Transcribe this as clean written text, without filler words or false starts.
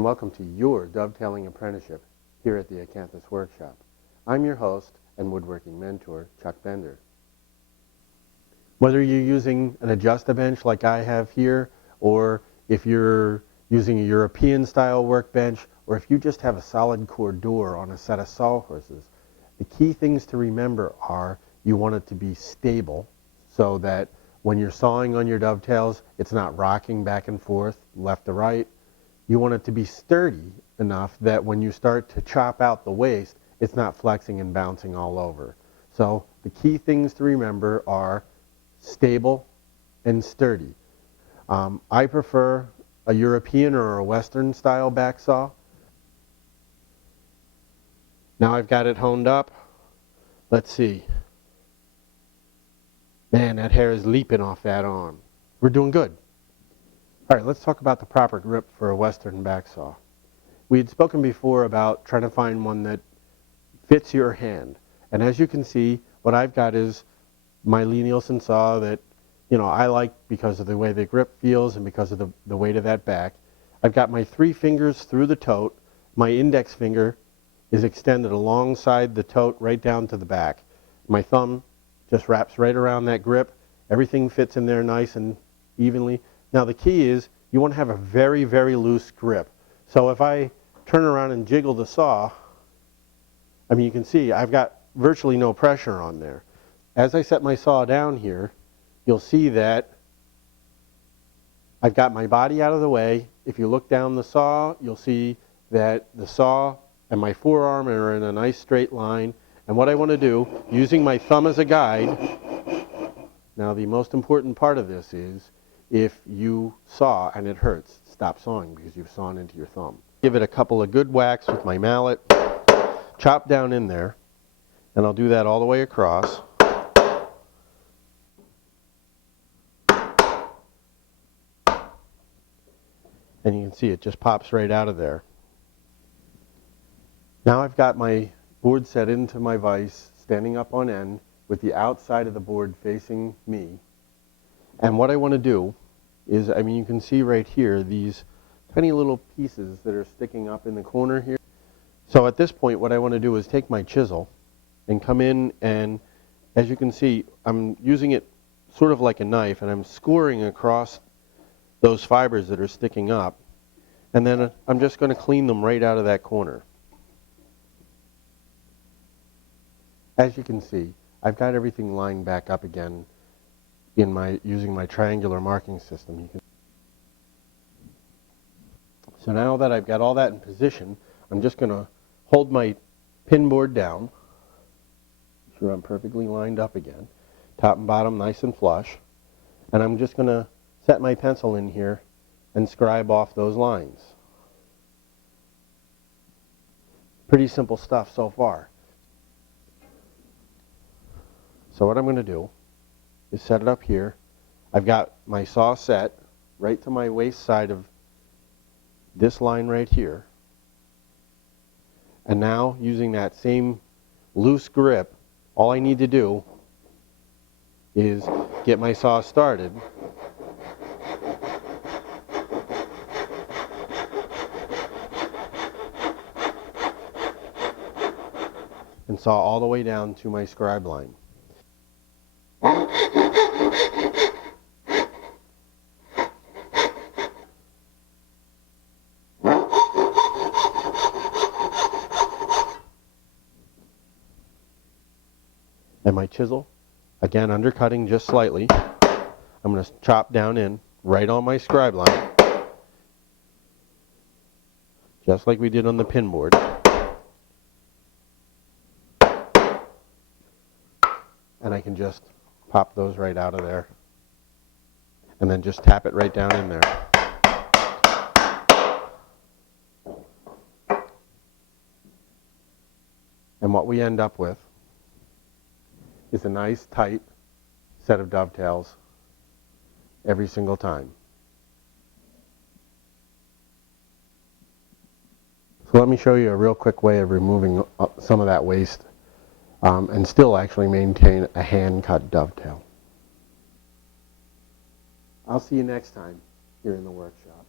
and welcome to your Dovetailing Apprenticeship here at the Acanthus Workshop. I'm your host and woodworking mentor, Chuck Bender. Whether you're using an adjust-a-bench like I have here, or if you're using a European style workbench, or if you just have a solid core door on a set of sawhorses, the key things to remember are you want it to be stable so that when you're sawing on your dovetails, it's not rocking back and forth, left to right. You want it to be sturdy enough that when you start to chop out the waste, it's not flexing and bouncing all over. So the key things to remember are stable and sturdy. I prefer a European or a Western style back saw. Now I've got it honed up. Let's see. Man, that hair is leaping off that arm. We're doing good. All right, let's talk about the proper grip for a Western back saw. We had spoken before about trying to find one that fits your hand. And as you can see, what I've got is my Lie-Nielsen saw that, I like because of the way the grip feels and because of the weight of that back. I've got my 3 fingers through the tote. My index finger is extended alongside the tote right down to the back. My thumb just wraps right around that grip. Everything fits in there nice and evenly. Now the key is you want to have a very, very loose grip. So if I turn around and jiggle the saw, you can see I've got virtually no pressure on there. As I set my saw down here, you'll see that I've got my body out of the way. If you look down the saw, you'll see that the saw and my forearm are in a nice straight line. And what I want to do, using my thumb as a guide, now the most important part of this is if you saw and it hurts, stop sawing because you've sawn into your thumb. Give it a couple of good whacks with my mallet, chop down in there, and I'll do that all the way across. And you can see it just pops right out of there. Now I've got my board set into my vise, standing up on end, with the outside of the board facing me. And what I want to do is, you can see right here, these tiny little pieces that are sticking up in the corner here. So at this point, what I want to do is take my chisel and come in, and as you can see, I'm using it sort of like a knife, and I'm scoring across those fibers that are sticking up. And then I'm just going to clean them right out of that corner. As you can see, I've got everything lined back up again using my triangular marking system. So now that I've got all that in position, I'm just going to hold my pin board down. Make sure I'm perfectly lined up again. Top and bottom nice and flush. And I'm just going to set my pencil in here and scribe off those lines. Pretty simple stuff so far. So what I'm going to do is set it up here. I've got my saw set right to my waist side of this line right here. And now, using that same loose grip, all I need to do is get my saw started. And saw all the way down to my scribe line. And my chisel, again undercutting just slightly, I'm going to chop down in right on my scribe line, just like we did on the pin board. And I can just pop those right out of there, and then just tap it right down in there. And what we end up with is a nice tight set of dovetails every single time. So let me show you a real quick way of removing some of that waste and still actually maintain a hand-cut dovetail. I'll see you next time here in the workshop.